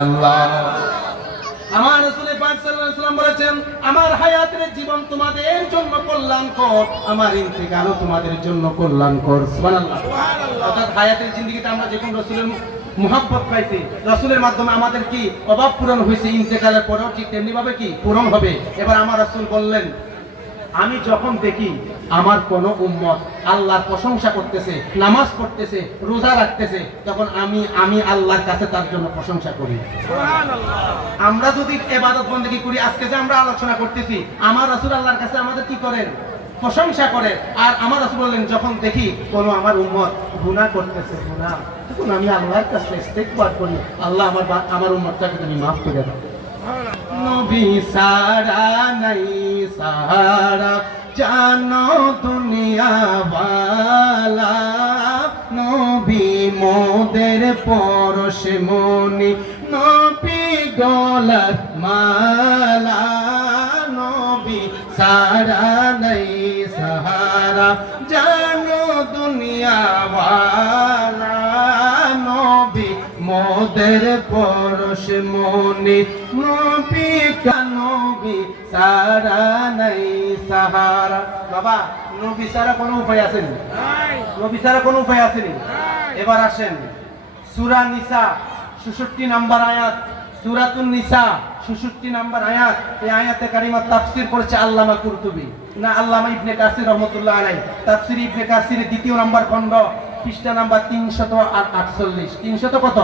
আমার রাসূল পাক সাল্লাল্লাহু আলাইহি ওয়াসাল্লাম বলেছেন, আমার হায়াতের জীবন তোমাদের জন্য কল্যাণকর, আমার ইন্তেকালও তোমাদের জন্য কল্যাণকর। সুবহানাল্লাহ। অর্থাৎ হায়াতের জিন্দেগিতে আমরা যখন রাসূলের মুহাব্বত পাইছি, রাসূলের মাধ্যমে আমাদের কি অভাব পূরণ হয়েছে, ইন্তেকালের পরেও ঠিক তেমনি ভাবে কি পূরণ হবে। এবার আমার রাসূল বললেন, আমি যখন দেখি আমার কোন উম্মত আল্লাহর প্রশংসা করতেছে, নামাজ পড়তেছে, রোজা রাখতেছে, তখন আমি আল্লাহর কাছে তার জন্য প্রশংসা করি। আমরা যদি ইবাদত বন্দেগী করি, আজকে যে আমরা আলোচনা করতেছি, আমার রাসূল আল্লাহর কাছে আমাদের কি করেন? প্রশংসা করেন। আর আমার রাসূল বললেন, যখন দেখি কোন আমার উম্মত গুনাহ করতেছে, গুনাহ, তখন আমি আল্লাহর কাছে ইস্তেগফার করি, আল্লাহ আমার উম্মতটাকে তুমি মাফ করে দাও। নবী সারা নাই সাহারা জানো দুনিয়া ওয়ালা, নবী মোদের পরশে মনি, নবী গলার মালা, নবী সারা নাই সাহারা জানো দুনিয়া ওয়ালা, নবী মোদের পরশে মনি, নবী নবী সারা নাই সাহারা। বাবা, নবী সারা কোনো উপায় আছে নি? নবী সারা কোনো উপায় আছে নি? এবার আসেন সূরা নিসা ৬৬ নম্বর আয়াত, সূরাতুন নিসা ৬৬ নম্বর আয়াত। এই আয়াতে কারিমা তাফসীর করেছে আল্লামা কুরতুবী, না আল্লামা ইবনে কাসির রাহমাতুল্লাহ আলাইহি। তাফসীর ইবনে কাসির দ্বিতীয় নম্বর খণ্ড, পৃষ্ঠা নাম্বার ৩৪৮। ৩০০ কত?